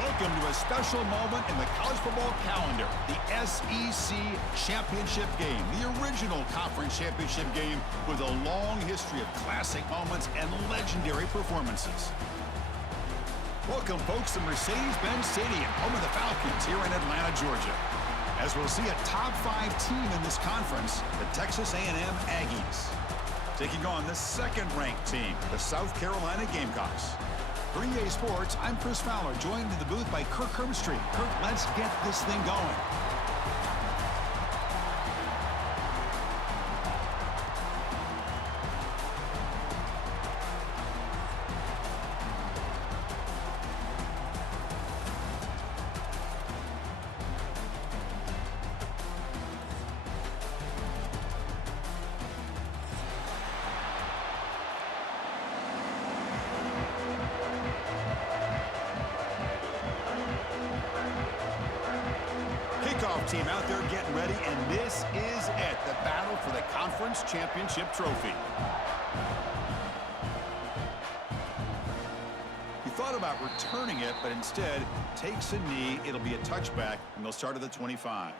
Welcome to a special moment in the college football calendar, the SEC Championship Game, the original conference championship game with a long history of classic moments and legendary performances. Welcome, folks, to Mercedes-Benz Stadium, home of the Falcons here in Atlanta, Georgia. As we'll see a top 5 team in this conference, the Texas A&M Aggies, taking on the second-ranked team, the South Carolina Gamecocks. For EA Sports, I'm Chris Fowler, joined in the booth by Kirk Herbstreit. Kirk, let's get this thing going. Team out there getting ready, and this is it, the battle for the conference championship trophy. He thought about returning it, but instead takes a knee. It'll be a touchback, and they'll start at the 25.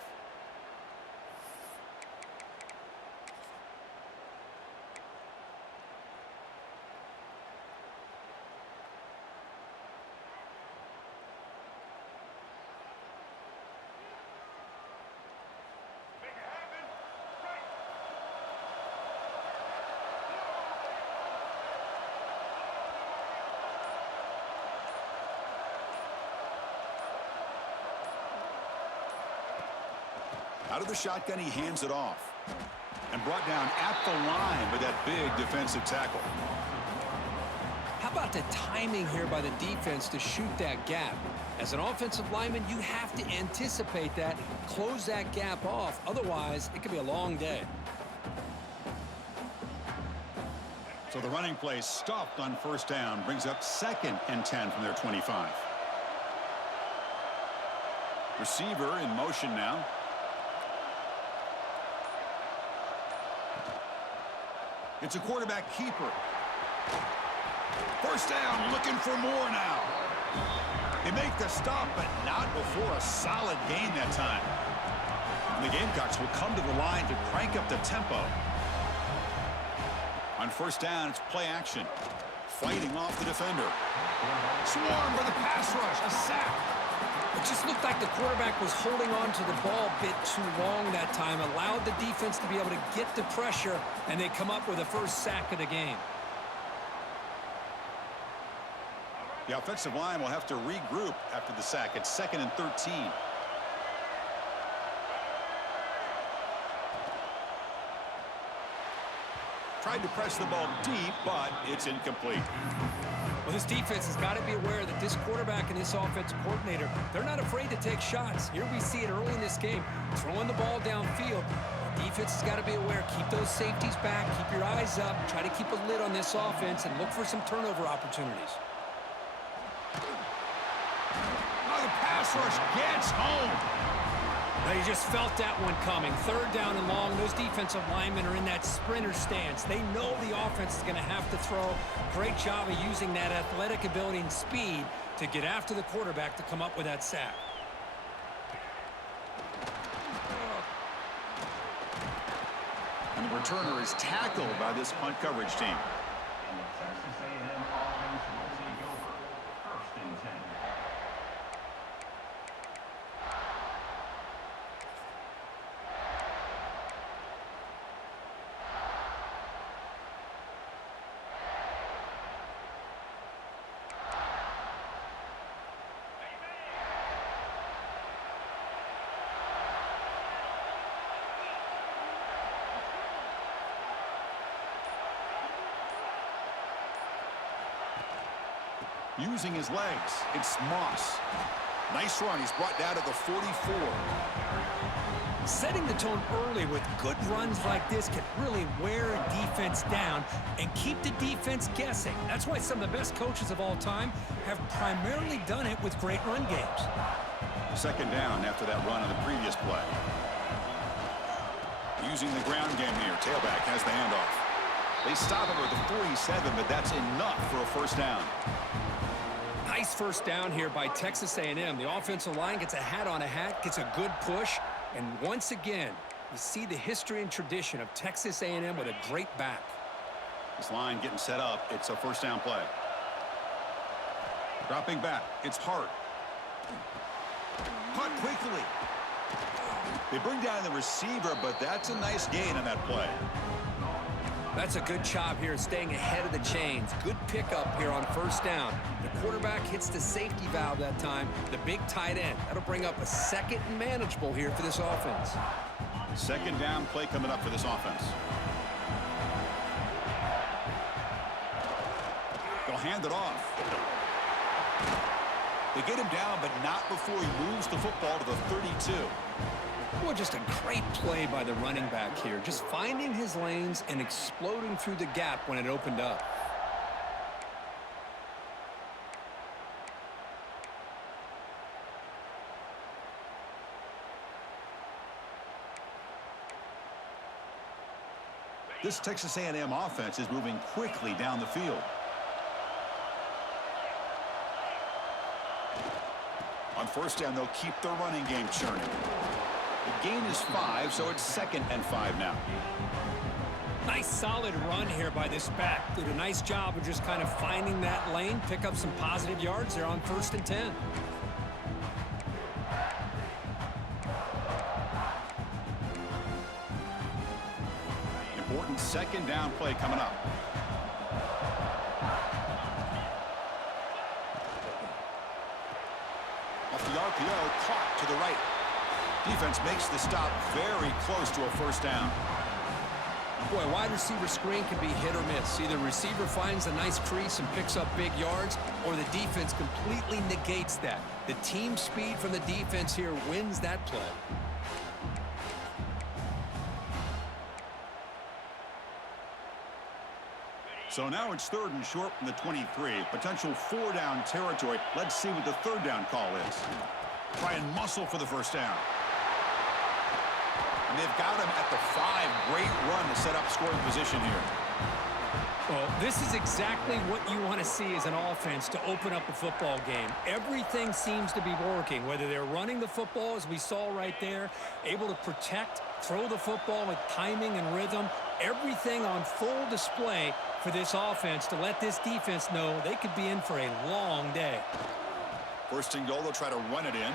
Out of the shotgun, he hands it off. And brought down at the line with that big defensive tackle. How about the timing here by the defense to shoot that gap? As an offensive lineman, you have to anticipate that, close that gap off. Otherwise, it could be a long day. So the running play stopped on first down, brings up 2nd and 10 from their 25. Receiver in motion now. It's a quarterback keeper. First down, looking for more now. They make the stop, but not before a solid gain that time. And the Gamecocks will come to the line to crank up the tempo. On first down, it's play action. Fighting off the defender. Swarmed by the pass rush, a sack. It just looked like the quarterback was holding on to the ball a bit too long that time, allowed the defense to be able to get the pressure, and they come up with the first sack of the game. The offensive line will have to regroup after the sack. It's 2nd and 13. Tried to press the ball deep, but it's incomplete. Well, this defense has got to be aware that this quarterback and this offensive coordinator, they're not afraid to take shots. Here we see it early in this game, throwing the ball downfield. The defense has got to be aware. Keep those safeties back. Keep your eyes up. Try to keep a lid on this offense and look for some turnover opportunities. Oh, the pass rush gets home. Now, you just felt that one coming. 3rd down and long. Those defensive linemen are in that sprinter stance. They know the offense is going to have to throw. Great job of using that athletic ability and speed to get after the quarterback to come up with that sack. And the returner is tackled by this punt coverage team. And the Texas A&M offense will take over 1st and 10. Using his legs, it's Moss. Nice run. He's brought down to the 44. Setting the tone early with good runs like this can really wear a defense down and keep the defense guessing. That's why some of the best coaches of all time have primarily done it with great run games. 2nd down after that run on the previous play. Using the ground game here. Tailback has the handoff. They stop him at the 47, but that's enough for a first down. Nice first down here by Texas A&M. The offensive line gets a hat on a hat, gets a good push, and once again, you see the history and tradition of Texas A&M with a great back. This line getting set up. It's a first down play. Dropping back. It's Hart. Caught quickly. They bring down the receiver, but that's a nice gain on that play. That's a good job here staying ahead of the chains. Good pickup here on first down. The quarterback hits the safety valve that time. The big tight end. That'll bring up a second and manageable here for this offense. Second down play coming up for this offense. They'll hand it off. They get him down, but not before he moves the football to the 32. Well, just a great play by the running back here. Just finding his lanes and exploding through the gap when it opened up. This Texas A&M offense is moving quickly down the field. On first down, they'll keep the running game churning. The gain is 5, so it's 2nd and 5 now. Nice solid run here by this back. Did a nice job of just kind of finding that lane, pick up some positive yards there on 1st and 10. Important second down play coming up. Off the RPO, caught to the right. Defense makes the stop very close to a first down. Boy, wide receiver screen can be hit or miss. Either receiver finds a nice crease and picks up big yards, or the defense completely negates that. The team speed from the defense here wins that play. So now it's 3rd and short from the 23. Potential 4-down territory. Let's see what the 3rd down call is. Try and muscle for the first down. And they've got him at the 5. Great run to set up scoring position here. Well, this is exactly what you want to see as an offense to open up a football game. Everything seems to be working, whether they're running the football, as we saw right there, able to protect, throw the football with timing and rhythm, everything on full display for this offense to let this defense know they could be in for a long day. 1st and goal, they'll try to run it in.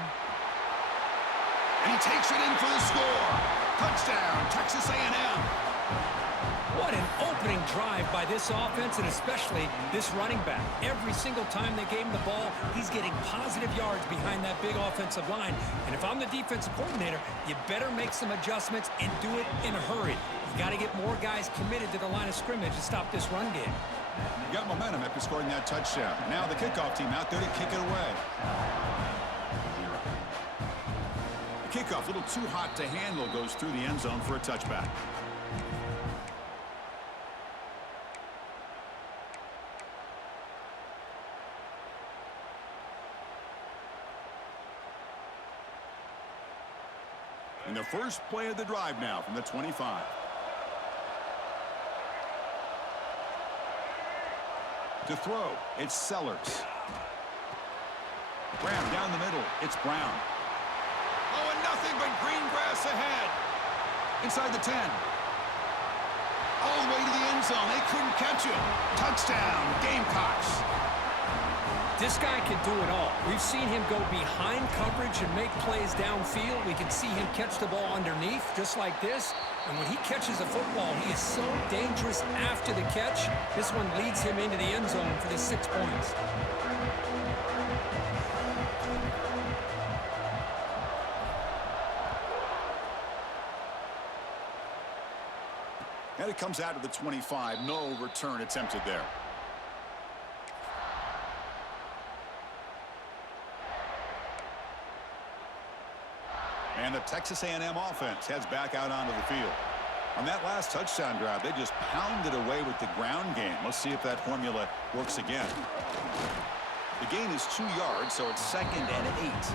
And he takes it in for the score. Touchdown, Texas A&M. What an opening drive by this offense, and especially this running back. Every single time they gave him the ball, he's getting positive yards behind that big offensive line. And if I'm the defensive coordinator, you better make some adjustments and do it in a hurry. You got to get more guys committed to the line of scrimmage to stop this run game. You got momentum after scoring that touchdown. Now the kickoff team out there to kick it away. The kickoff, a little too hot to handle, goes through the end zone for a touchback. And the first play of the drive now from the 25. To throw, it's Sellers. Graham down the middle, it's Brown. Oh, and nothing but green grass ahead. Inside the 10. All the way to the end zone. They couldn't catch him. Touchdown, Gamecocks. This guy can do it all. We've seen him go behind coverage and make plays downfield. We can see him catch the ball underneath, just like this. And when he catches a football, he is so dangerous after the catch. This one leads him into the end zone for the 6 points. And it comes out to the 25. No return attempted there. And the Texas A&M offense heads back out onto the field. On that last touchdown drive, they just pounded away with the ground game. Let's see if that formula works again. The gain is 2 yards, so it's 2nd and 8.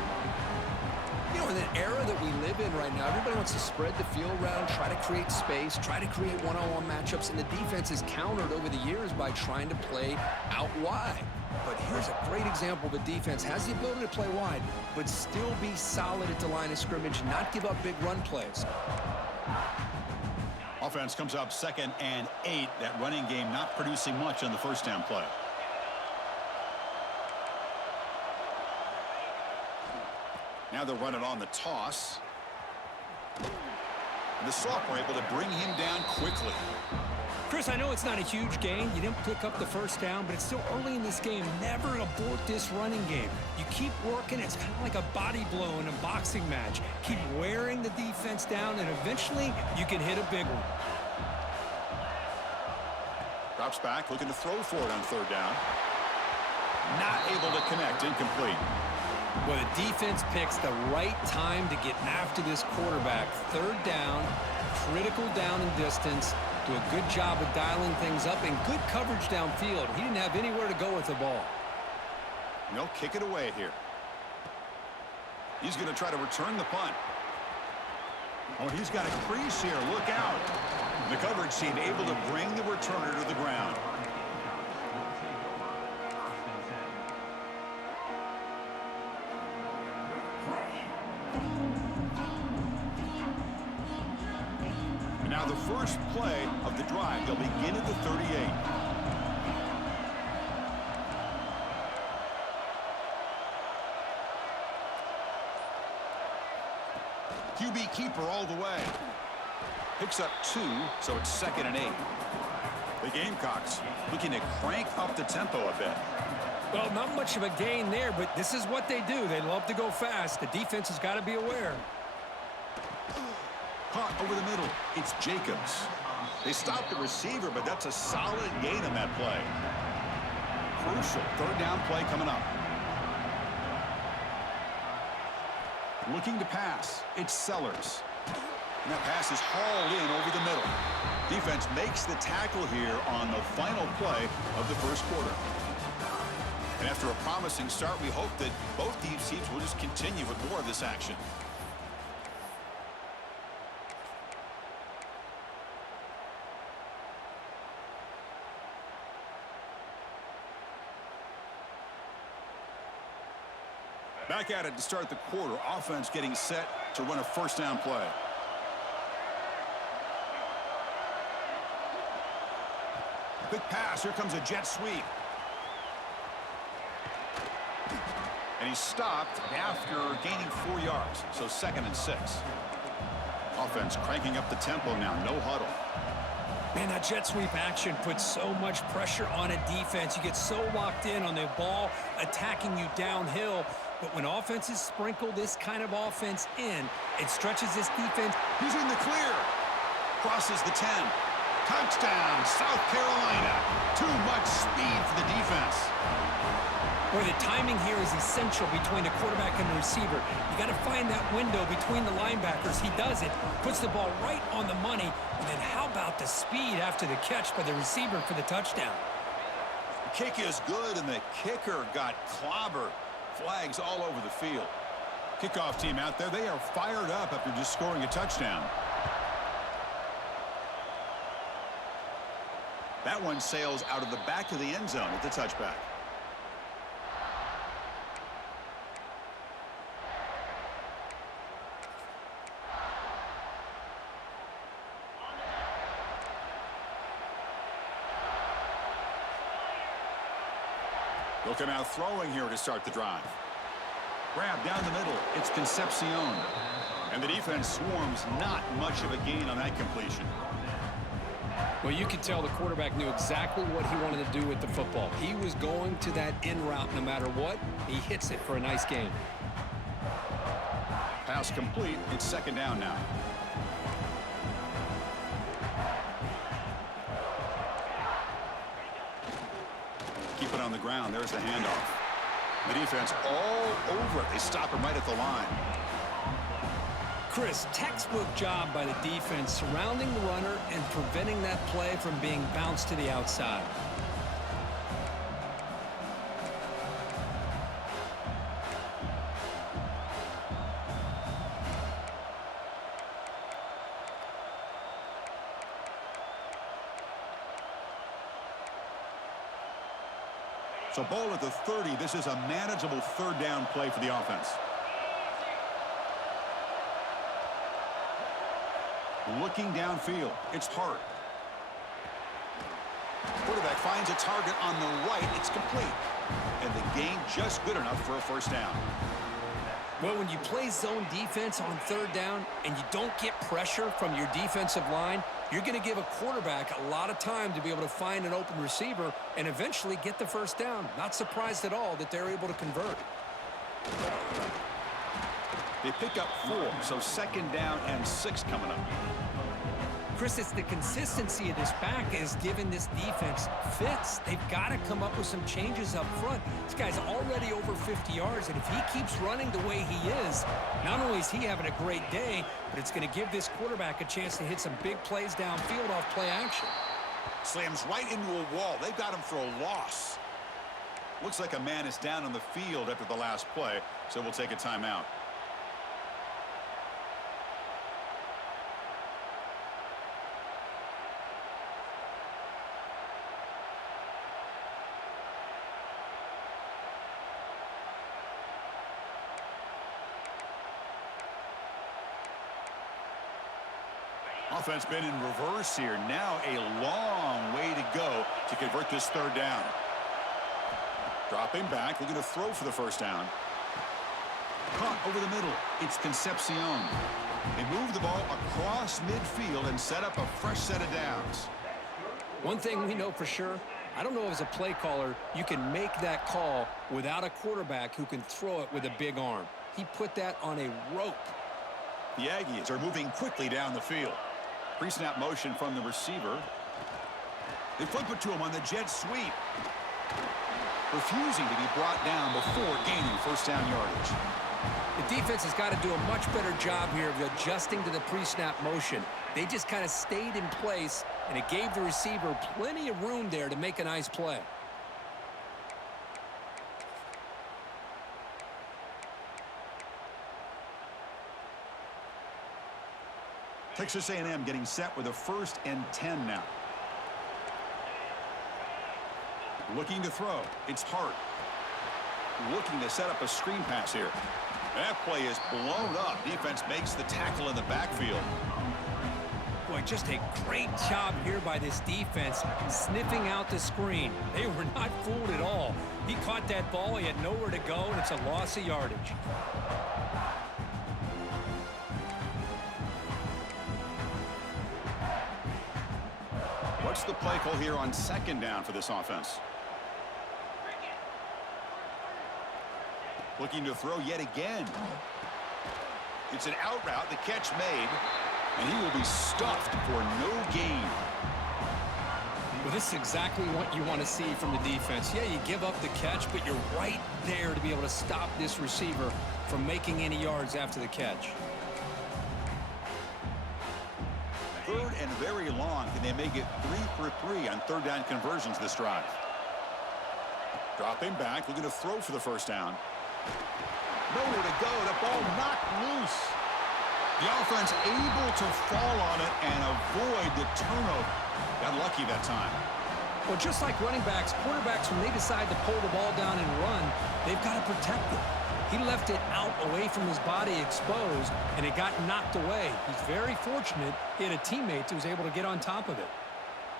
You know, in the era that we live in right now, everybody wants to spread the field around, try to create space, try to create one-on-one matchups, and the defense is countered over the years by trying to play out wide. But here's a great example of a defense has the ability to play wide, but still be solid at the line of scrimmage, not give up big run plays. Offense comes up 2nd and 8. That running game not producing much on the first down play. Now they'll run it on the toss. And the sophomore able to bring him down quickly. Chris, I know it's not a huge gain. You didn't pick up the first down, but it's still early in this game. Never abort this running game. You keep working. It's kind of like a body blow in a boxing match. Keep wearing the defense down, and eventually you can hit a big one. Drops back, looking to throw for it on 3rd down. Not able to connect, incomplete. Well, the defense picks the right time to get after this quarterback. 3rd down, critical down and distance. Do a good job of dialing things up and good coverage downfield. He didn't have anywhere to go with the ball. No, kick it away here. He's going to try to return the punt. Oh, he's got a crease here. Look out. The coverage team able to bring the returner to the ground. And now the first play of the drive. They'll begin at the 38. QB keeper all the way. Picks up 2, so it's 2nd and 8. The Gamecocks looking to crank up the tempo a bit. Well, not much of a gain there, but this is what they do. They love to go fast. The defense has got to be aware. Caught over the middle. It's Jacobs. They stopped the receiver, but that's a solid gain on that play. Crucial 3rd down play coming up. Looking to pass. It's Sellers. And that pass is hauled in over the middle. Defense makes the tackle here on the final play of the first quarter. And after a promising start, we hope that both these teams will just continue with more of this action. Back at it to start the quarter. Offense getting set to run a 1st down play. Quick pass. Here comes a jet sweep. And he stopped after gaining 4 yards. So 2nd and 6. Offense cranking up the tempo now. No huddle. Man, that jet sweep action puts so much pressure on a defense. You get so locked in on the ball attacking you downhill. But when offenses sprinkle this kind of offense in, it stretches this defense. He's in the clear. Crosses the 10. Touchdown, South Carolina. Too much speed for the defense. Boy, the timing here is essential between the quarterback and the receiver. You got to find that window between the linebackers. He does it, puts the ball right on the money. And then how about the speed after the catch by the receiver for the touchdown? The kick is good, and the kicker got clobbered. Flags all over the field. Kickoff team out there, they are fired up after just scoring a touchdown. That one sails out of the back of the end zone at the touchback. They'll come out throwing here to start the drive. Grab down the middle. It's Concepcion. And the defense swarms. Not much of a gain on that completion. Well, you could tell the quarterback knew exactly what he wanted to do with the football. He was going to that in route no matter what. He hits it for a nice gain. Pass complete. It's 2nd down now. Keep it on the ground. There's the handoff. The defense all over it. They stop him right at the line. Chris, textbook job by the defense surrounding the runner and preventing that play from being bounced to the outside. So ball at the 30. This is a manageable third down play for the offense. Looking downfield. It's Hart. Quarterback finds a target on the right. It's complete. And the gain just good enough for a first down. Well, when you play zone defense on third down and you don't get pressure from your defensive line, you're going to give a quarterback a lot of time to be able to find an open receiver and eventually get the first down. Not surprised at all that they're able to convert. They pick up 4, so second down and 6 coming up. Chris, it's the consistency of this back is giving this defense fits. They've got to come up with some changes up front. This guy's already over 50 yards, and if he keeps running the way he is, not only is he having a great day, but it's going to give this quarterback a chance to hit some big plays downfield off play action. Slams right into a wall. They've got him for a loss. Looks like a man is down on the field after the last play, so we'll take a timeout. Offense been in reverse here. Now a long way to go to convert this third down. Dropping back, looking to throw for the first down. Caught over the middle. It's Concepcion. They move the ball across midfield and set up a fresh set of downs. One thing we know for sure, I don't know as a play caller, you can make that call without a quarterback who can throw it with a big arm. He put that on a rope. The Aggies are moving quickly down the field. Pre-snap motion from the receiver. They flip it to him on the jet sweep. Refusing to be brought down before gaining first down yardage. The defense has got to do a much better job here of adjusting to the pre-snap motion. They just kind of stayed in place, and it gave the receiver plenty of room there to make a nice play. Texas A&M getting set with a 1st and 10 now. Looking to throw. It's Hart. Looking to set up a screen pass here. That play is blown up. Defense makes the tackle in the backfield. Boy, just a great job here by this defense, sniffing out the screen. They were not fooled at all. He caught that ball. He had nowhere to go, and it's a loss of yardage. What's the play call here on second down for this offense? Looking to throw yet again. It's an out route, the catch made, and he will be stuffed for no gain. Well, this is exactly what you want to see from the defense. Yeah, you give up the catch, but you're right there to be able to stop this receiver from making any yards after the catch. 3rd and very long. Can they make it 3 for 3 on third down conversions this drive? Dropping back, looking to throw for the first down. Nowhere to go. The ball knocked loose. The offense able to fall on it and avoid the turnover. Got lucky that time. Well, just like running backs, quarterbacks, when they decide to pull the ball down and run, they've got to protect it. He left it out away from his body exposed, and it got knocked away. He's very fortunate he had a teammate who was able to get on top of it.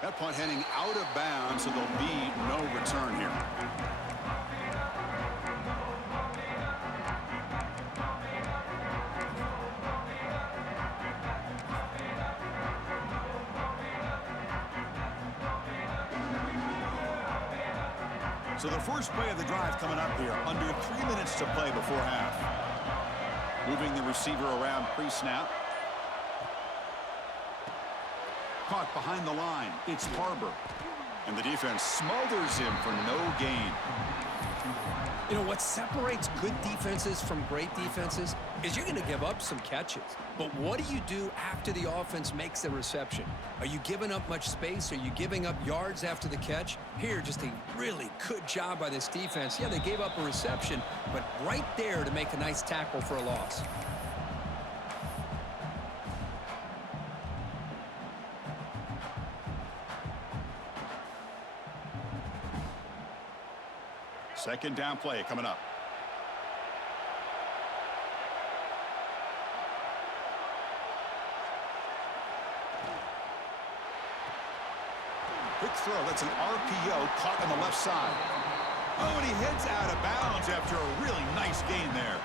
That punt heading out of bounds, so there'll be no return here. So the first play of the drive coming up here, under 3 minutes to play before half. Moving the receiver around pre-snap. Caught behind the line. It's Barber. And the defense smothers him for no gain. You know, what separates good defenses from great defenses is you're going to give up some catches. But what do you do after the offense makes the reception? Are you giving up much space? Are you giving up yards after the catch? Here, just a really good job by this defense. Yeah, they gave up a reception, but right there to make a nice tackle for a loss. Second down play coming up. Quick throw. That's an RPO caught on the left side. Oh, and he heads out of bounds after a really nice gain there.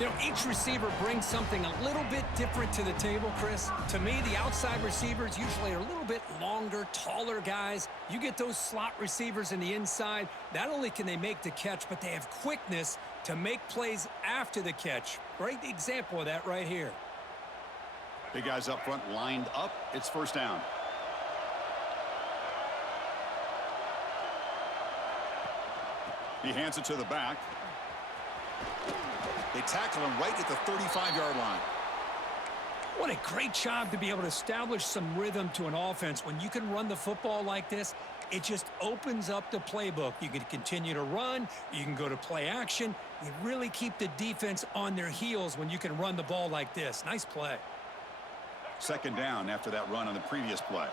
You know, each receiver brings something a little bit different to the table, Chris. To me, the outside receivers usually are a little bit longer, taller guys. You get those slot receivers in the inside, not only can they make the catch, but they have quickness to make plays after the catch. Great example of that right here. Big guys up front lined up. It's first down. He hands it to the back. They tackle him right at the 35-yard line. What a great job to be able to establish some rhythm to an offense. When you can run the football like this, it just opens up the playbook. You can continue to run. You can go to play action. You really keep the defense on their heels when you can run the ball like this. Nice play. Second down after that run on the previous play.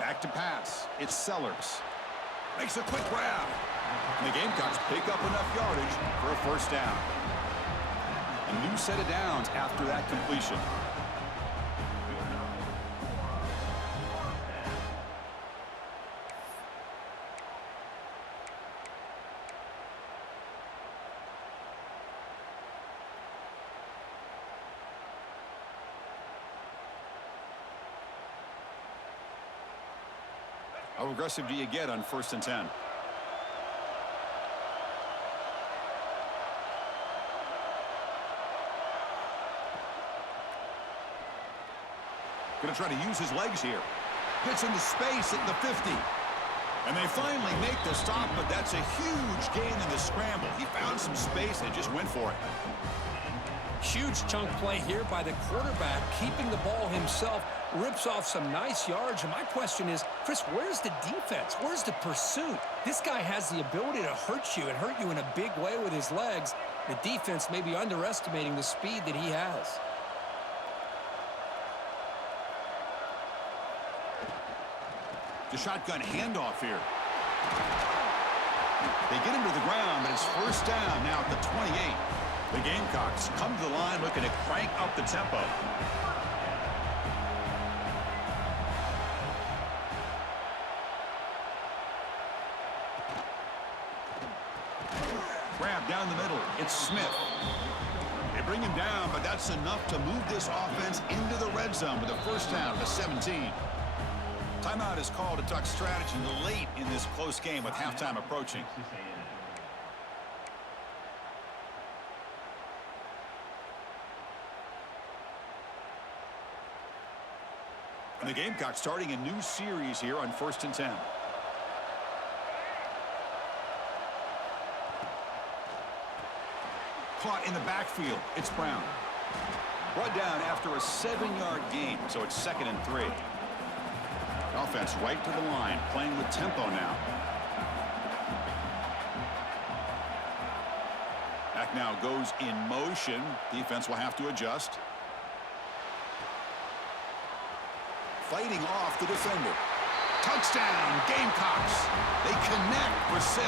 Back to pass. It's Sellers. Makes a quick grab. And the Gamecocks pick up enough yardage for a first down. A new set of downs after that completion. How aggressive do you get on 1st and 10? Going to try to use his legs here. Gets into space at the 50. And they finally make the stop, but that's a huge gain in the scramble. He found some space and just went for it. Huge chunk play here by the quarterback, keeping the ball himself, rips off some nice yards. And my question is, Chris, where's the defense? Where's the pursuit? This guy has the ability to hurt you and hurt you in a big way with his legs. The defense may be underestimating the speed that he has. The shotgun handoff here. They get him to the ground, but it's first down now at the 28. The Gamecocks come to the line looking to crank up the tempo. Grab down the middle. It's Smith. They bring him down, but that's enough to move this offense into the red zone with a first down to 17. Timeout is called to talk strategy late in this close game with halftime approaching. And the Gamecocks starting a new series here on 1st and 10. Caught in the backfield. It's Brown. Brought down after a 7-yard gain, so it's 2nd and 3. Offense right to the line, playing with tempo now. Back now goes in motion. Defense will have to adjust. Fighting off the defender. Touchdown, Gamecocks. They connect for 6.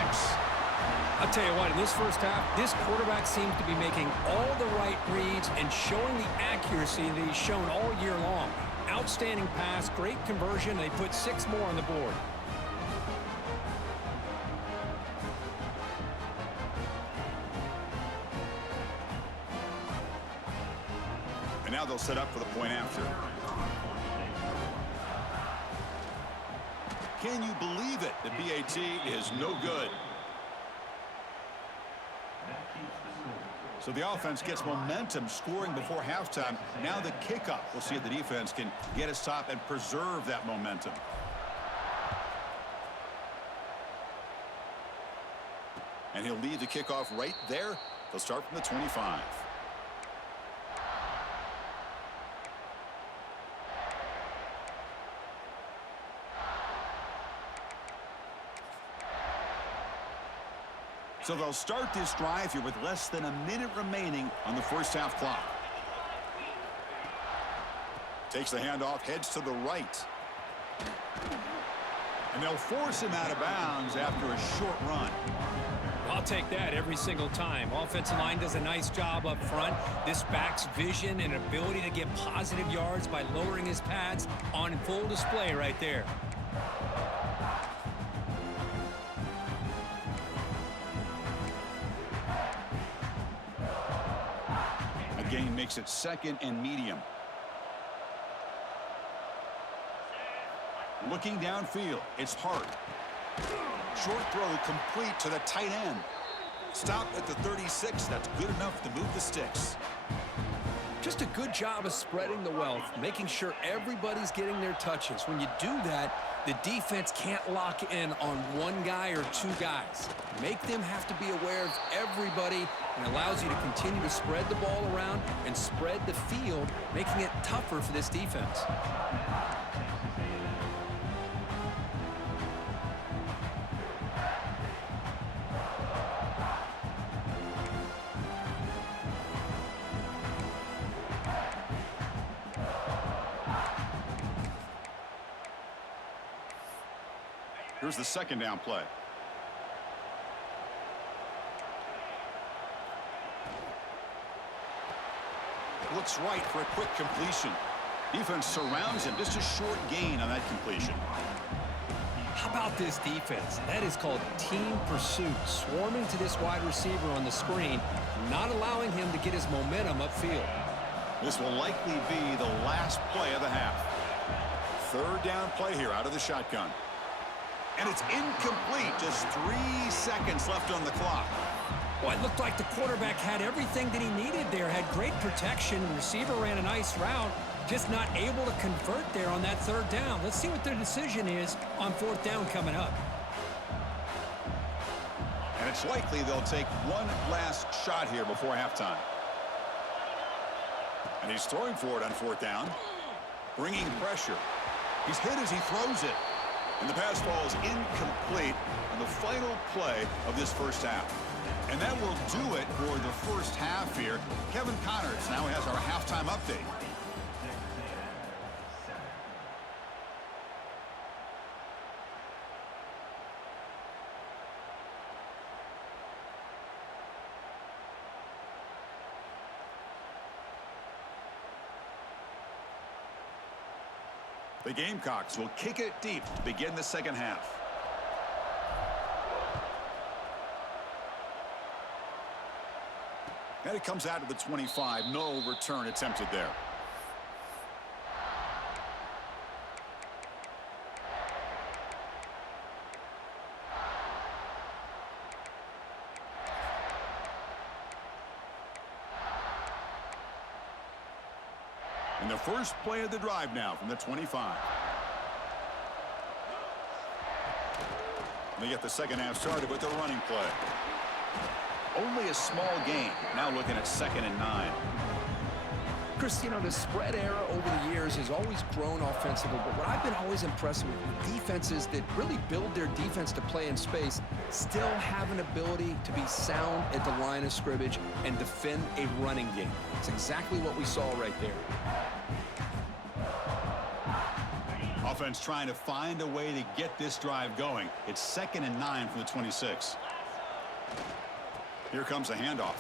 I'll tell you what, in this first half, this quarterback seems to be making all the right reads and showing the accuracy that he's shown all year long. Outstanding pass, great conversion. They put 6 more on the board. And now they'll set up for the point after. Can you believe it? The PAT is no good. So the offense gets momentum scoring before halftime. Now the kickoff. We'll see if the defense can get a stop and preserve that momentum. And he'll lead the kickoff right there. They'll start from the 25. So they'll start this drive here with less than a minute remaining on the first half clock. Takes the handoff, heads to the right. And they'll force him out of bounds after a short run. I'll take that every single time. Offensive line does a nice job up front. This back's vision and ability to get positive yards by lowering his pads on full display right there. A gain makes it 2nd and medium. Looking downfield, it's Hart. Short throw complete to the tight end. Stop at the 36. That's good enough to move the sticks. Just a good job of spreading the wealth, making sure everybody's getting their touches. When you do that, the defense can't lock in on one guy or two guys. Make them have to be aware of everybody, and allows you to continue to spread the ball around and spread the field, making it tougher for this defense. Here's the 2nd down play. Looks right for a quick completion. Defense surrounds him. Just a short gain on that completion. How about this defense? That is called team pursuit. Swarming to this wide receiver on the screen, not allowing him to get his momentum upfield. This will likely be the last play of the half. 3rd down play here out of the shotgun. And it's incomplete. Just 3 seconds left on the clock. Well, it looked like the quarterback had everything that he needed there. Had great protection. The receiver ran a nice route. Just not able to convert there on that 3rd down. Let's see what their decision is on 4th down coming up. And it's likely they'll take one last shot here before halftime. And he's throwing for it on 4th down. Bringing pressure. He's hit as he throws it. And the pass falls incomplete on the final play of this first half. And that will do it for the first half here. Kevin Connors now has our halftime update. The Gamecocks will kick it deep to begin the second half. And it comes out to the 25. No return attempted there. And the first play of the drive now from the 25. They get the second half started with the running play. Only a small gain. Now looking at 2nd and 9. Chris, you know, the spread era over the years has always grown offensively, but what I've been always impressed with defenses that really build their defense to play in space still have an ability to be sound at the line of scrimmage and defend a running game. It's exactly what we saw right there. Offense trying to find a way to get this drive going. It's 2nd and 9 from the 26. Here comes a handoff.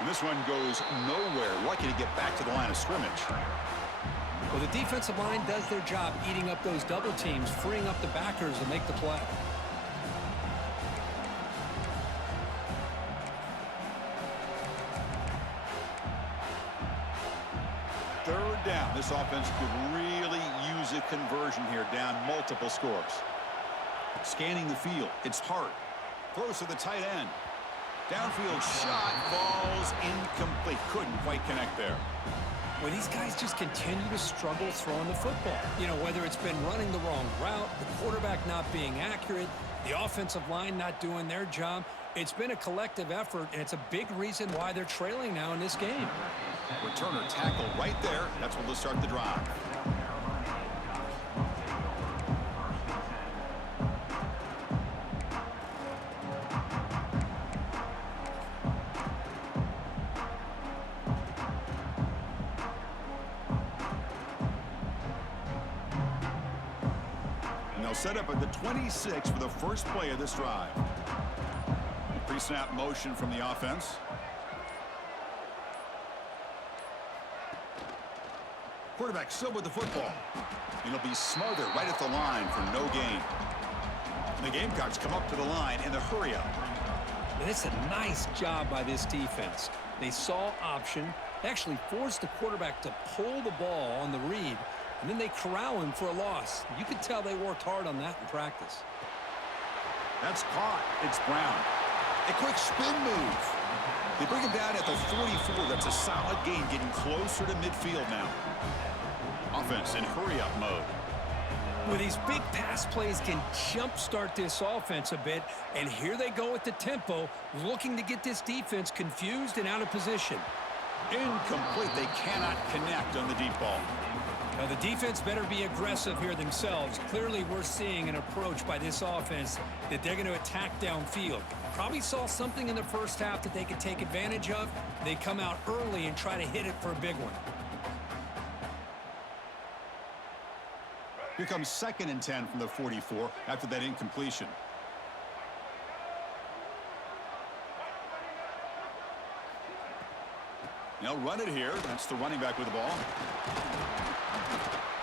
And this one goes nowhere. Lucky to get back to the line of scrimmage. Well, the defensive line does their job eating up those double teams, freeing up the backers to make the play. Third down. This offense could really use a conversion here, down multiple scores. Scanning the field. It's Hart. Throws to the tight end. Downfield shot falls incomplete. Couldn't quite connect there. Well, these guys just continue to struggle throwing the football. You know, whether it's been running the wrong route, the quarterback not being accurate, the offensive line not doing their job. It's been a collective effort, and it's a big reason why they're trailing now in this game. Returner tackle right there. That's what will start the drive. And they'll set up at the 26 for the first play of this drive. Pre-snap motion from the offense. Quarterback still with the football. It'll be smothered right at the line for no gain. And the Gamecocks come up to the line in the hurry-up. And it's a nice job by this defense. They saw option, actually forced the quarterback to pull the ball on the read, and then they corral him for a loss. You could tell they worked hard on that in practice. That's caught. It's Brown. A quick spin move. They bring him down at the 44. That's a solid gain, getting closer to midfield now. Offense in hurry-up mode. Well, these big pass plays can jumpstart this offense a bit, and here they go with the tempo, looking to get this defense confused and out of position. Incomplete. They cannot connect on the deep ball. Now, the defense better be aggressive here themselves. Clearly, we're seeing an approach by this offense that they're going to attack downfield. Probably saw something in the first half that they could take advantage of. They come out early and try to hit it for a big one. Here comes 2nd and 10 from the 44 after that incompletion. They'll run it here. That's the running back with the ball.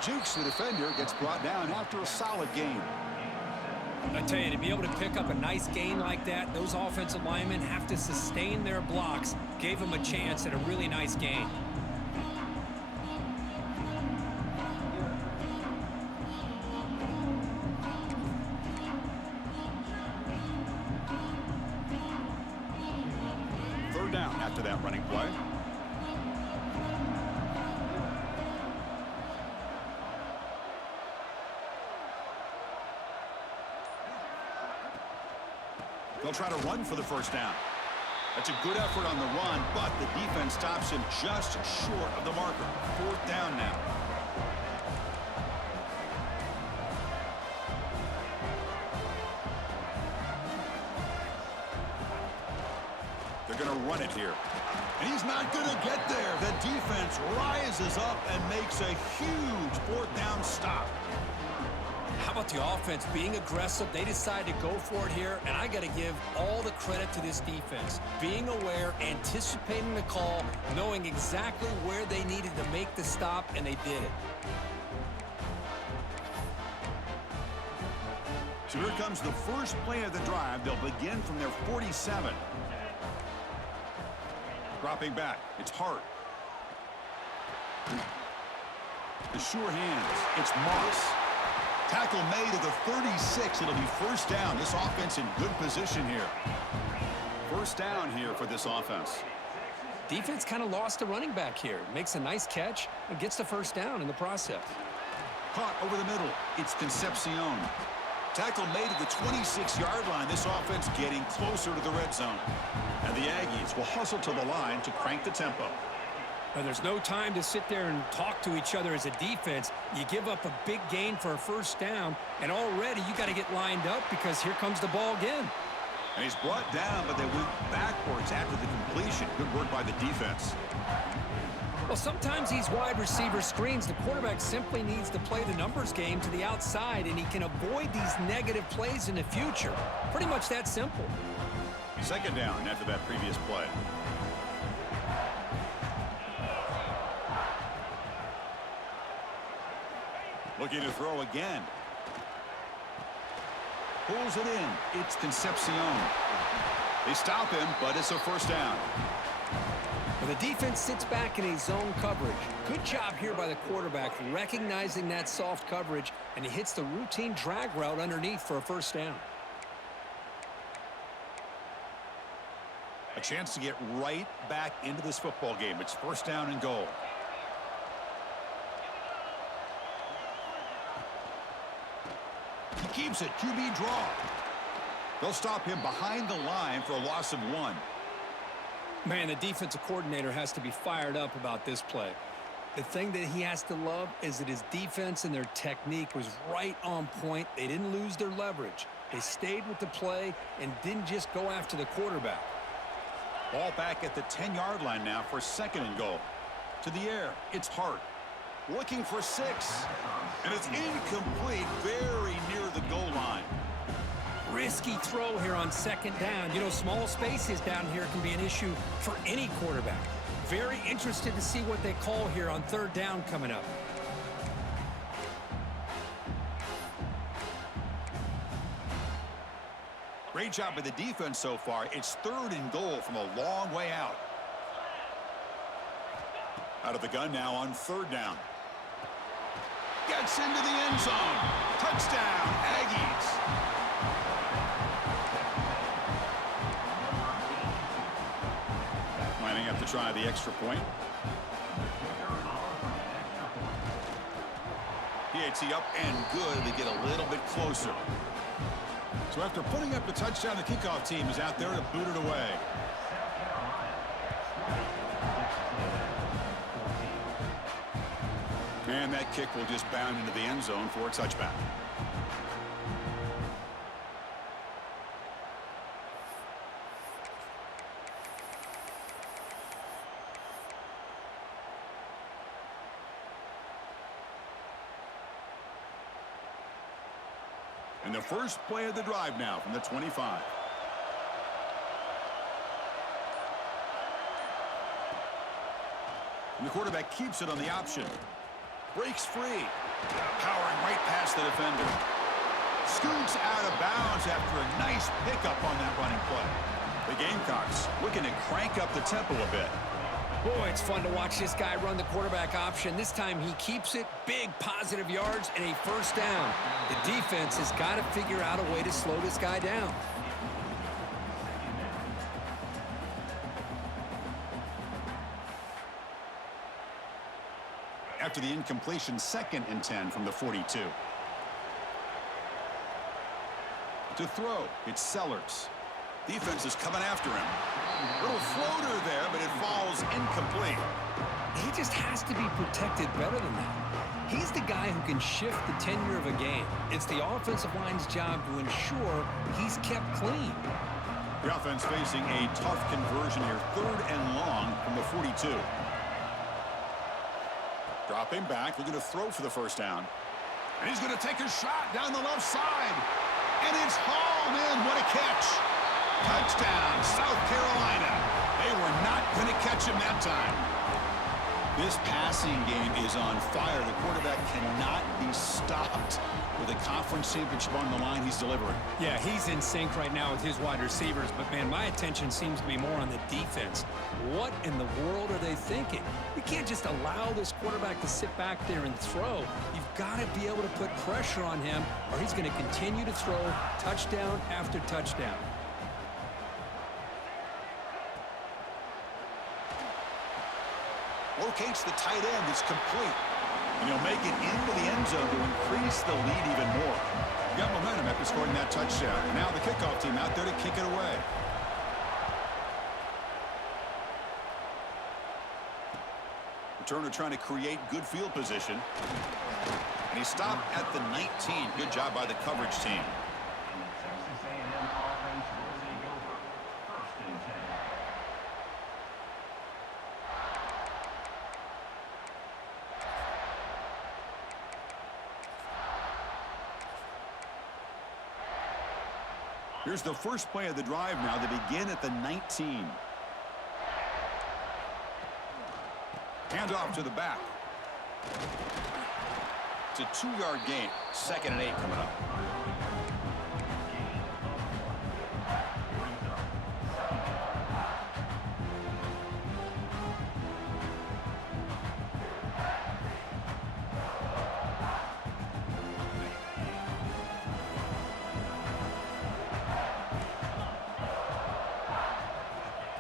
Jukes the defender, gets brought down after a solid gain. I tell you, to be able to pick up a nice gain like that, those offensive linemen have to sustain their blocks. Gave them a chance at a really nice gain. Third down after that running play. They'll try to run for the first down. That's a good effort on the run, but the defense stops him just short of the marker. 4th down now. They're going to run it here. And he's not going to get there. The defense rises up and makes a huge 4th down stop. How about the offense being aggressive? They decide to go for it here, and I got to give all the credit to this defense. Being aware, anticipating the call, knowing exactly where they needed to make the stop, and they did it. So here comes the first play of the drive. They'll begin from their 47. Dropping back, it's Hart. The sure hands, it's Moss. Tackle made at the 36. It'll be first down. This offense in good position here. First down here for this offense. Defense kind of lost a running back here. Makes a nice catch and gets the first down in the process. Caught over the middle. It's Concepcion. Tackle made at the 26-yard line. This offense getting closer to the red zone. And the Aggies will hustle to the line to crank the tempo. Now, there's no time to sit there and talk to each other as a defense. You give up a big gain for a first down, and already you got to get lined up because here comes the ball again. And he's brought down, but they went backwards after the completion. Good work by the defense. Well, sometimes these wide receiver screens, the quarterback simply needs to play the numbers game to the outside, and he can avoid these negative plays in the future. Pretty much that simple. Second down after that previous play. Looking to throw again. Pulls it in. It's Concepcion. They stop him, but it's a first down. Well, the defense sits back in a zone coverage. Good job here by the quarterback, recognizing that soft coverage, and he hits the routine drag route underneath for a first down. A chance to get right back into this football game. It's first down and goal. He keeps it. QB draw. They'll stop him behind the line for a loss of 1. Man, the defensive coordinator has to be fired up about this play. The thing that he has to love is that his defense and their technique was right on point. They didn't lose their leverage. They stayed with the play and didn't just go after the quarterback. Ball back at the 10-yard line now for second and goal. To the air, it's Hart. looking for 6. And it's incomplete, very near the goal line. Risky throw here on second down. You know, small spaces down here can be an issue for any quarterback. Very interested to see what they call here on third down coming up. Great job by the defense so far. It's 3rd and goal from a long way out. Out of the gun now on 3rd down. Gets into the end zone. Touchdown, Aggies. Lining up to try the extra point. PAT up and good. They get a little bit closer. So after putting up the touchdown, the kickoff team is out there to boot it away. And that kick will just bound into the end zone for a touchback. And the first play of the drive now from the 25. And the quarterback keeps it on the option. Breaks free. Powering right past the defender. Scoots out of bounds after a nice pickup on that running play. The Gamecocks looking to crank up the tempo a bit. Boy, it's fun to watch this guy run the quarterback option. This time he keeps it. Big positive yards and a first down. The defense has got to figure out a way to slow this guy down. After the incompletion, 2nd and 10 from the 42. To throw, it's Sellers. Defense is coming after him. Little floater there, but it falls incomplete. He just has to be protected better than that. He's the guy who can shift the tenure of a game. It's the offensive line's job to ensure he's kept clean. The offense facing a tough conversion here. 3rd and long from the 42. Dropping back, looking to throw for the first down. And he's going to take a shot down the left side. And it's hauled in. What a catch. Touchdown, South Carolina. They were not going to catch him that time. This passing game is on fire. The quarterback cannot be stopped with a conference championship on the line. He's delivering. Yeah, he's in sync right now with his wide receivers. But, man, my attention seems to be more on the defense. What in the world are they thinking? You can't just allow this quarterback to sit back there and throw. You've got to be able to put pressure on him, or he's going to continue to throw touchdown after touchdown. Locates the tight end. It's complete. And he'll make it into the end zone to increase the lead even more. Got momentum after scoring that touchdown. Now the kickoff team out there to kick it away. Returner trying to create good field position. And he stopped at the 19. Good job by the coverage team. And the Texas A&M offense will take over. 1st and 10. Here's the first play of the drive now. They begin at the 19. Hand off to the back. It's a 2-yard gain. 2nd and 8 coming up.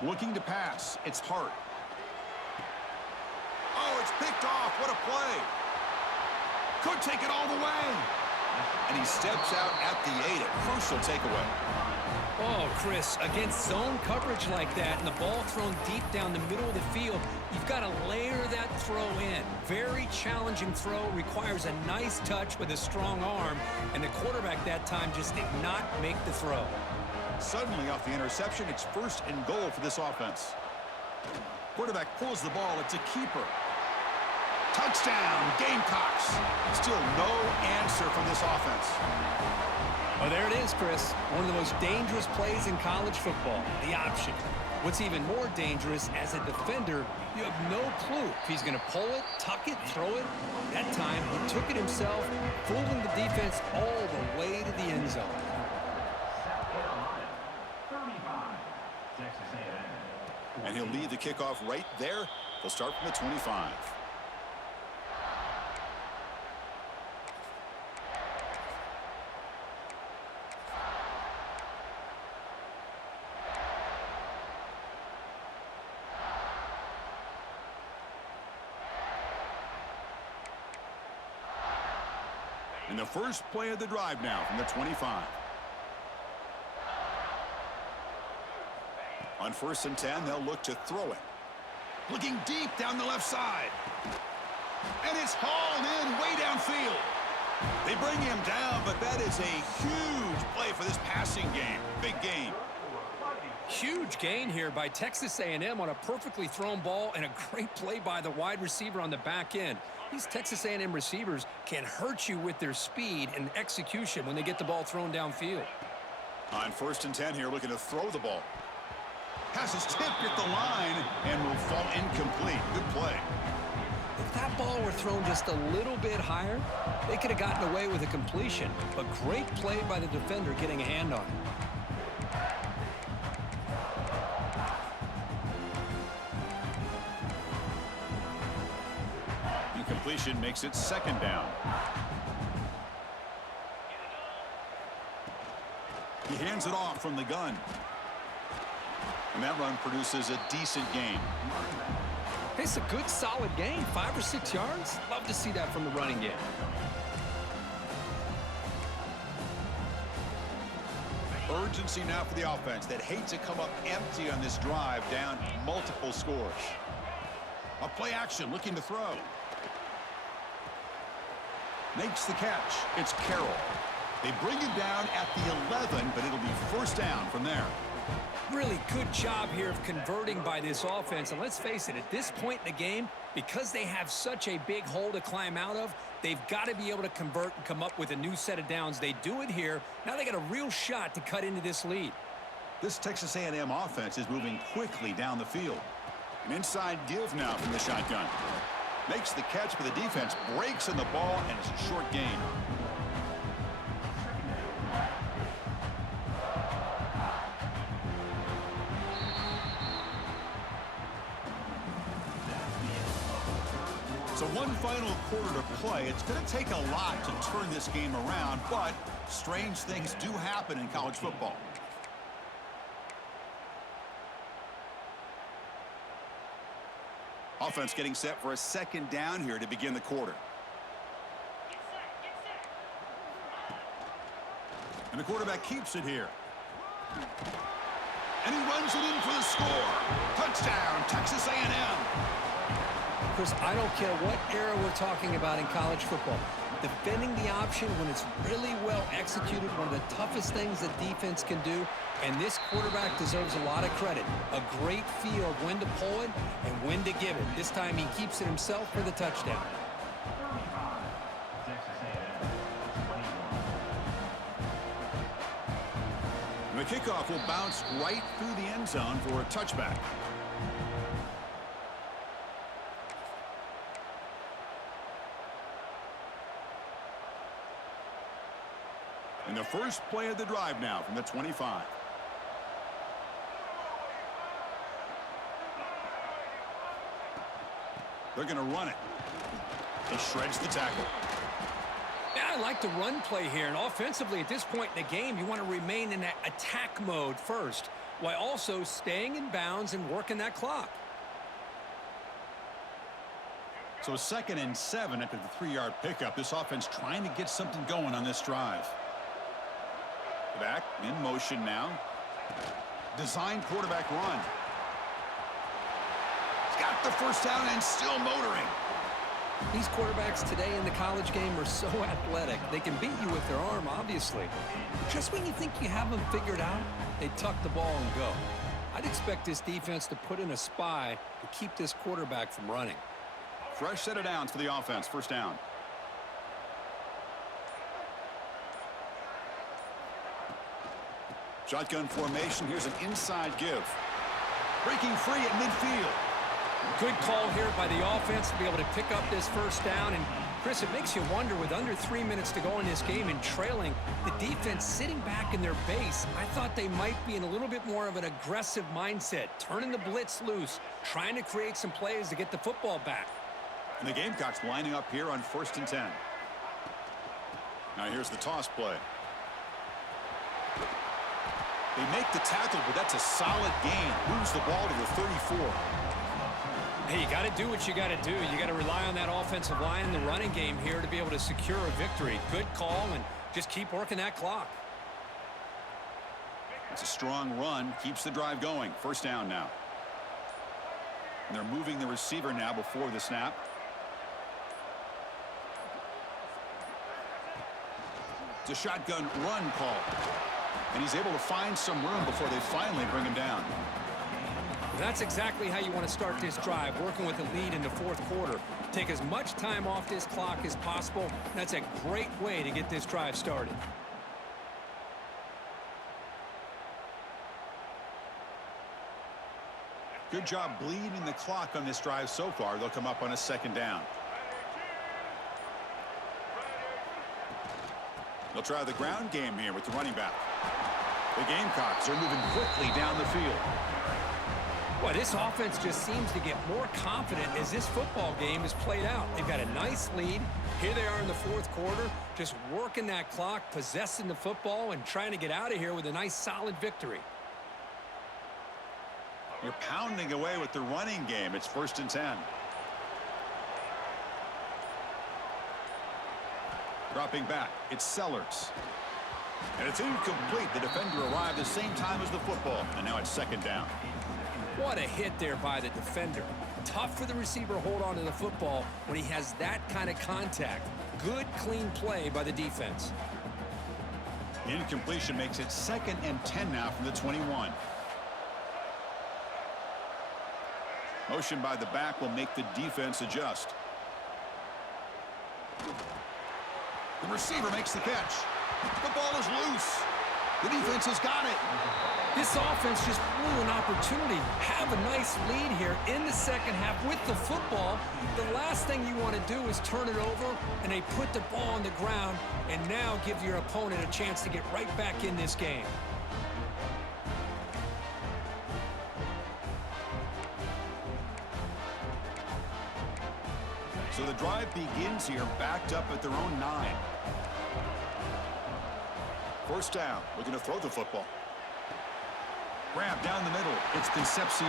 Looking to pass. It's Hart. Oh, it's picked off. What a play. Could take it all the way. And he steps out at the 8. A crucial takeaway. Oh, Chris, against zone coverage like that and the ball thrown deep down the middle of the field, you've got to layer that throw in. Very challenging throw, requires a nice touch with a strong arm, and the quarterback that time just did not make the throw. Suddenly off the interception, it's 1st and goal for this offense. Quarterback pulls the ball. It's a keeper. Touchdown, Gamecocks. Still no answer from this offense. Oh, there it is, Chris. One of the most dangerous plays in college football, the option. What's even more dangerous, as a defender, you have no clue if he's going to pull it, tuck it, throw it. That time, he took it himself, fooling the defense all the way to the end zone. South Carolina, 35. Texas A&M. And he'll lead the kickoff right there. They'll start from the 25. And the first play of the drive now from the 25. On 1st and 10, they'll look to throw it. Looking deep down the left side. And it's hauled in way downfield. They bring him down, but that is a huge play for this passing game. Big game. Huge gain here by Texas A&M on a perfectly thrown ball and a great play by the wide receiver on the back end. These Texas A&M receivers can hurt you with their speed and execution when they get the ball thrown downfield. On 1st and 10 here, looking to throw the ball. Pass is tipped at the line and will fall incomplete. Good play. If that ball were thrown just a little bit higher, they could have gotten away with a completion. But great play by the defender getting a hand on it. Incompletion makes it 2nd down. He hands it off from the gun. And that run produces a decent gain. It's a good, solid gain. 5 or 6 yards. Love to see that from the running game. Urgency now for the offense that hates to come up empty on this drive, down multiple scores. A play action, looking to throw. Makes the catch. It's Carroll. They bring him down at the 11, but it'll be 1st down from there. Really good job here of converting by this offense. And let's face it, at this point in the game, because they have such a big hole to climb out of, they've got to be able to convert and come up with a new set of downs. They do it here. Now they got a real shot to cut into this lead. This Texas A&M offense is moving quickly down the field. An inside give now from the shotgun. Makes the catch, but the defense breaks in the ball, and it's a short gain. So one final quarter to play. It's going to take a lot to turn this game around, but strange things do happen in college football. Offense getting set for a 2nd down here to begin the quarter. And the quarterback keeps it here. And he runs it in for the score. Touchdown, Texas A&M. Chris, I don't care what era we're talking about in college football. Defending the option when it's really well executed, one of the toughest things that defense can do. And this quarterback deserves a lot of credit. A great feel of when to pull it and when to give it. This time he keeps it himself for the touchdown. 35. Texas A&M, 21. And the kickoff will bounce right through the end zone for a touchback. And the first play of the drive now from the 25. They're going to run it. He shreds the tackle. Yeah, I like the run play here. And offensively, at this point in the game, you want to remain in that attack mode first, while also staying in bounds and working that clock. So 2nd and 7 after the 3-yard pickup. This offense trying to get something going on this drive. Back in motion now. Design quarterback run. He's got the 1st down and still motoring. These quarterbacks today in the college game are so athletic. They can beat you with their arm, obviously. Just when you think you have them figured out, they tuck the ball and go. I'd expect this defense to put in a spy to keep this quarterback from running. Fresh set of downs for the offense. First down. Shotgun formation. Here's an inside give. Breaking free at midfield. Good call here by the offense to be able to pick up this first down. And, Chris, it makes you wonder, with under 3 minutes to go in this game and trailing, the defense sitting back in their base, I thought they might be in a little bit more of an aggressive mindset, turning the blitz loose, trying to create some plays to get the football back. And the Gamecocks lining up here on 1st and 10. Now here's the toss play. They make the tackle, but that's a solid gain. Moves the ball to the 34. Hey, you got to do what you got to do. You got to rely on that offensive line in the running game here to be able to secure a victory. Good call, and just keep working that clock. It's a strong run. Keeps the drive going. First down now. And they're moving the receiver now before the snap. It's a shotgun run call. And he's able to find some room before they finally bring him down. That's exactly how you want to start this drive, working with the lead in the fourth quarter. Take as much time off this clock as possible. That's a great way to get this drive started. Good job bleeding the clock on this drive so far. They'll come up on a second down. They'll try the ground game here with the running back. The Gamecocks are moving quickly down the field. Well, this offense just seems to get more confident as this football game is played out. They've got a nice lead. Here they are in the fourth quarter, just working that clock, possessing the football, and trying to get out of here with a nice, solid victory. You're pounding away with the running game. It's 1st and 10. Dropping back, it's Sellers. And it's incomplete. The defender arrived the same time as the football, and now it's second down. What a hit there by the defender. Tough for the receiver to hold on to the football when he has that kind of contact. Good, clean play by the defense. The incompletion makes it 2nd and 10 now from the 21. Motion by the back will make the defense adjust. The receiver makes the catch. The ball is loose. The defense has got it. This offense just blew an opportunity. Have a nice lead here in the second half with the football. The last thing you want to do is turn it over, and they put the ball on the ground and now give your opponent a chance to get right back in this game. So the drive begins here, backed up at their own 9. First down, looking to throw the football. Grab down the middle, it's Concepcion.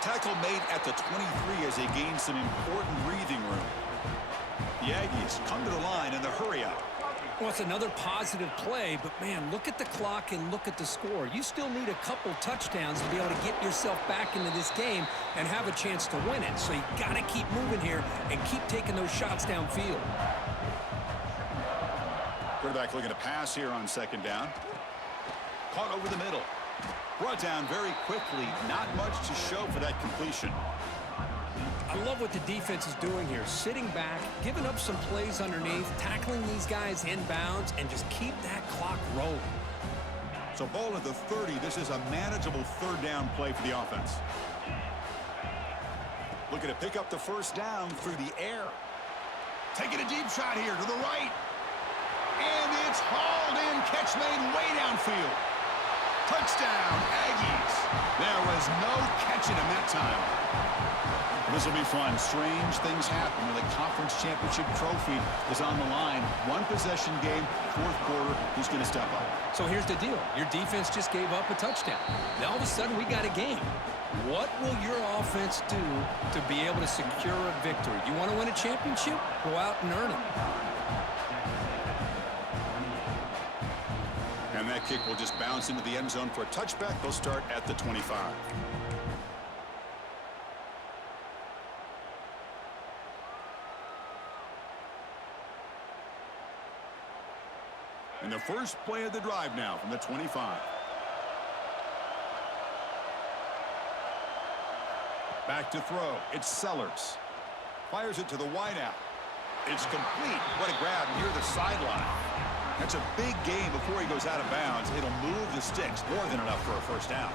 Tackle made at the 23 as they gain some important breathing room. The Aggies come to the line in the hurry up. Well, it's another positive play, but, man, look at the clock and look at the score. You still need a couple touchdowns to be able to get yourself back into this game and have a chance to win it. So you got to keep moving here and keep taking those shots downfield. Quarterback looking to pass here on second down. Caught over the middle. Brought down very quickly. Not much to show for that completion. I love what the defense is doing here. Sitting back, giving up some plays underneath, tackling these guys inbounds, and just keep that clock rolling. So ball at the 30. This is a manageable third down play for the offense. Looking to pick up the first down through the air. Taking a deep shot here to the right. And it's hauled in. Catch made way downfield. Touchdown, Aggies. There was no catching him that time. This will be fun. Strange things happen when the conference championship trophy is on the line. One possession game, fourth quarter. Who's going to step up? So here's the deal. Your defense just gave up a touchdown. Now all of a sudden we got a game. What will your offense do to be able to secure a victory? You want to win a championship? Go out and earn it. And that kick will just bounce into the end zone for a touchback. They'll start at the 25. And the first play of the drive now from the 25. Back to throw. It's Sellers. Fires it to the wideout. It's complete. What a grab near the sideline. That's a big gain before he goes out of bounds. It'll move the sticks, more than enough for a first down.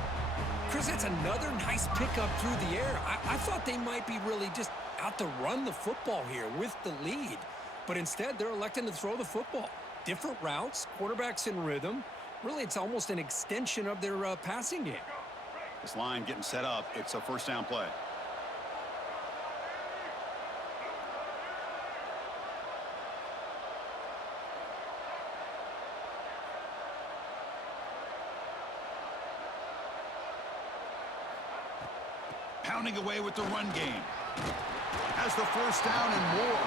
Chris, that's another nice pickup through the air. I thought they might be really just out to run the football here with the lead. But instead, they're electing to throw the football. Different routes, quarterbacks in rhythm. Really, it's almost an extension of their passing game. This line getting set up. It's a first down play. Pounding away with the run game. Has the first down and more.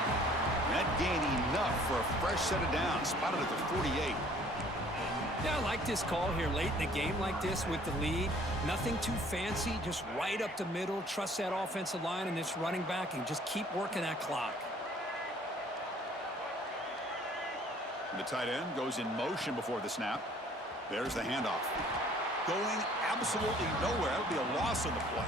That gain enough for a fresh set of downs. Spotted at the 48. Yeah, I like this call here late in the game like this with the lead. Nothing too fancy, just right up the middle. Trust that offensive line and this running back and just keep working that clock. The tight end goes in motion before the snap. There's the handoff. Going absolutely nowhere. That would be a loss on the play.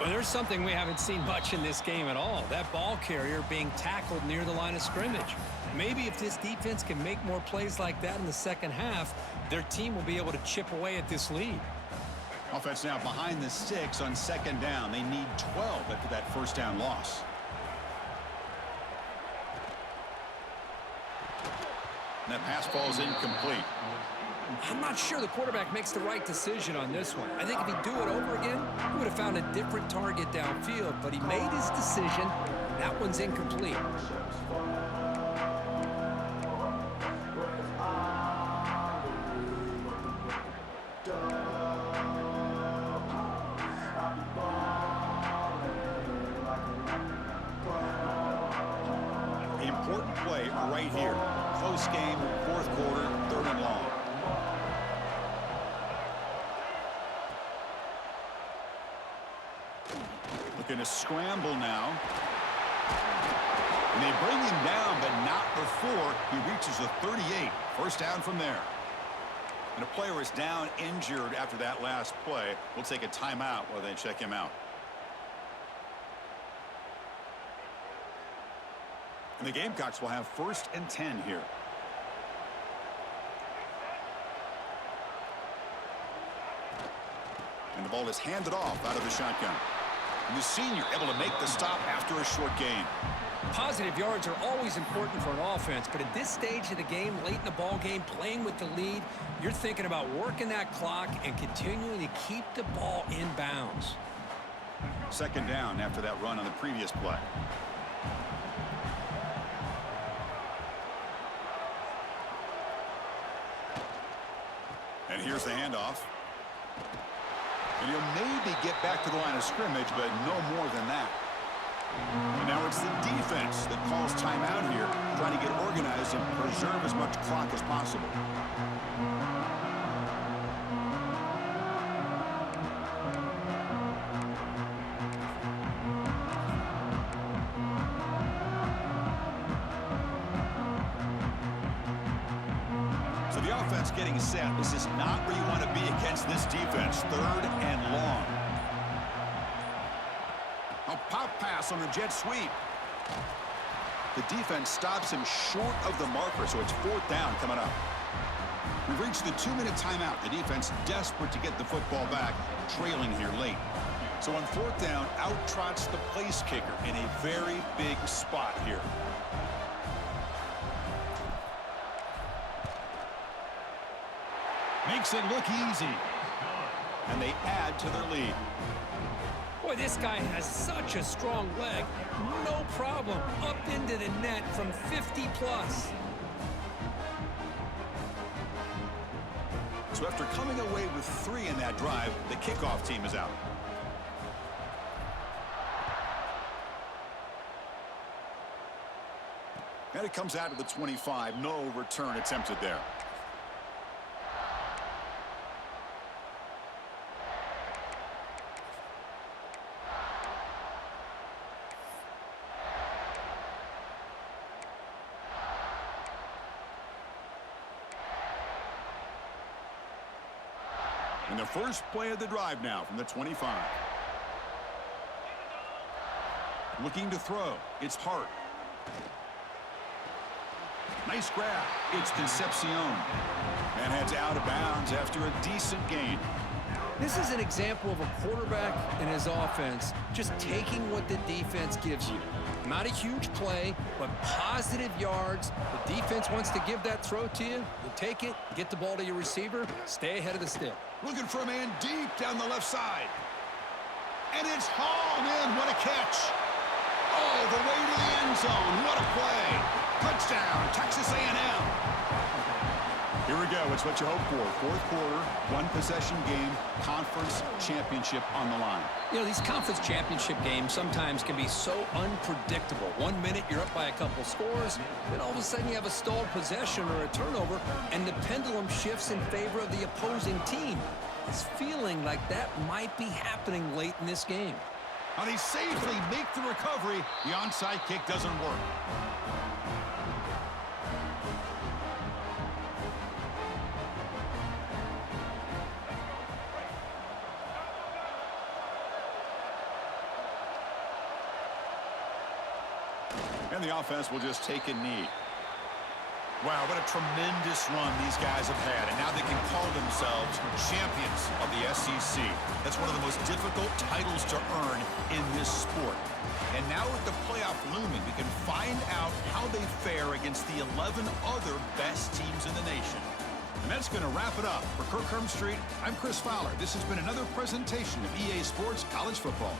Well, there's something we haven't seen much in this game at all. That ball carrier being tackled near the line of scrimmage. Maybe if this defense can make more plays like that in the second half, their team will be able to chip away at this lead. Offense now behind the sticks on second down. They need 12 after that first down loss. And that pass falls incomplete. I'm not sure the quarterback makes the right decision on this one. I think if he'd do it over again, he would have found a different target downfield, but he made his decision. That one's incomplete. Important play right here. Close game, fourth quarter, third and long. Looking to scramble now. And they bring him down, but not before he reaches the 38. First down from there. And a player is down injured after that last play. We'll take a timeout while they check him out. And the Gamecocks will have first and 10 here. And the ball is handed off out of the shotgun. And the senior able to make the stop after a short gain. Positive yards are always important for an offense, but at this stage of the game, late in the ball game, playing with the lead, you're thinking about working that clock and continuing to keep the ball in bounds. Second down after that run on the previous play. And here's the handoff. And he'll maybe get back to the line of scrimmage, but no more than that. And now it's the defense that calls timeout here, trying to get organized and preserve as much clock as possible. So the offense getting set. This is not where you want to be against this defense. Third and long. A pop pass on the jet sweep. The defense stops him short of the marker, so it's fourth down coming up. We've reached the 2-minute timeout. The defense desperate to get the football back, trailing here late. So on fourth down, out trots the place kicker in a very big spot here. Makes it look easy. And they add to their lead. Boy, this guy has such a strong leg. No problem. Up into the net from 50 plus. So after coming away with 3 in that drive, the kickoff team is out. And it comes out of the 25. No return attempted there. And the first play of the drive now from the 25. Looking to throw. It's Hart. Nice grab. It's Concepcion. And heads out of bounds after a decent gain. This is an example of a quarterback and his offense just taking what the defense gives you. Not a huge play, but positive yards. The defense wants to give that throw to you. You take it, get the ball to your receiver, stay ahead of the stick. Looking for a man deep down the left side. And it's hauled in. What a catch. Oh, the way to the end zone. What a play. Touchdown, Texas A&M. Here we go. It's what you hope for. Fourth quarter, one-possession game, conference championship on the line. You know, these conference championship games sometimes can be so unpredictable. 1 minute you're up by a couple scores, then all of a sudden you have a stalled possession or a turnover, and the pendulum shifts in favor of the opposing team. It's feeling like that might be happening late in this game. How they safely make the recovery. The onside kick doesn't work. And the offense will just take a knee. Wow, what a tremendous run these guys have had. And now they can call themselves champions of the SEC. That's one of the most difficult titles to earn in this sport. And now with the playoff looming, we can find out how they fare against the 11 other best teams in the nation. And that's going to wrap it up. For Kirk Street, I'm Chris Fowler. This has been another presentation of EA Sports College Football.